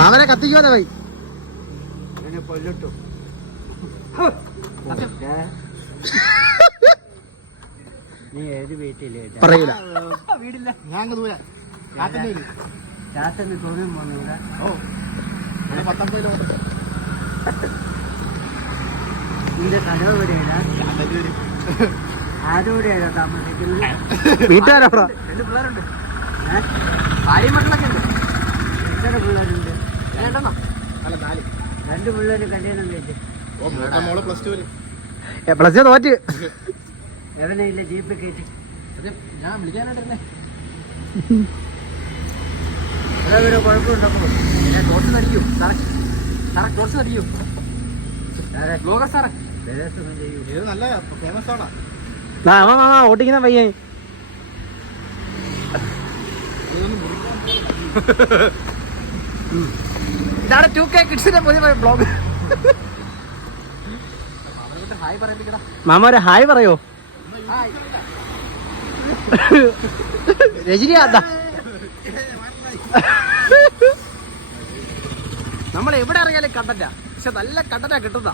മാമനെ കത്തിക്കുവാനേ പോയി കൊല്ലിട്ടു. നീ ഏത് വീട്ടില് പറയില്ല. വീടില്ല. ഞാൻ ദൂരെ ചാത്തന്ന് തോന്നി പോന്നു ഇവിടെ. 19 കിലോമീറ്റർ. നിന്റെ കടവ് എവിടെയാണ്? ആരോടെയാണ് താമസിക്കുന്നത്? വീട്ടുകാരോടാ. 2 പിള്ളേരുണ്ട്. ഭാര്യയും മക്കളൊക്കെ ഉണ്ട്. എത്ര പിള്ളേരുണ്ട്? 2 പിള്ളേര് കല്യാണം കഴിച്ചു. പ്ലസ് ടു തോറ്റ്. എവനെ ഇല്ല ജീപ്പ് കയറ്റി. ഞാൻ വിളിക്കാനായിട്ടല്ലേ ഓരോ കുഴപ്പമുണ്ടോ? ടോർച്ച് തടിക്കൂ സാറേ. സാറേ ടോർച്ച് തടിക്കൂ. ബ്ലോഗർ സാറേ ഇത് നല്ല ഫേമസ് ആണോ? മാമാ ഓട്ടിക്കുന്ന പയ്യൻ. ഇതാണ് 2K കിഡ്സിന്റെ പുതിയ ബ്ലോഗ്. ഹായ് പറയിപ്പിക്കടാ മാമ. ഒരു ഹായ് പറയോ? രജനി നമ്മൾ എവിടെ ഇറങ്ങിയാലും കണ്ടന്റാ. പക്ഷെ നല്ല കണ്ടന്റാ കിട്ടുന്ന.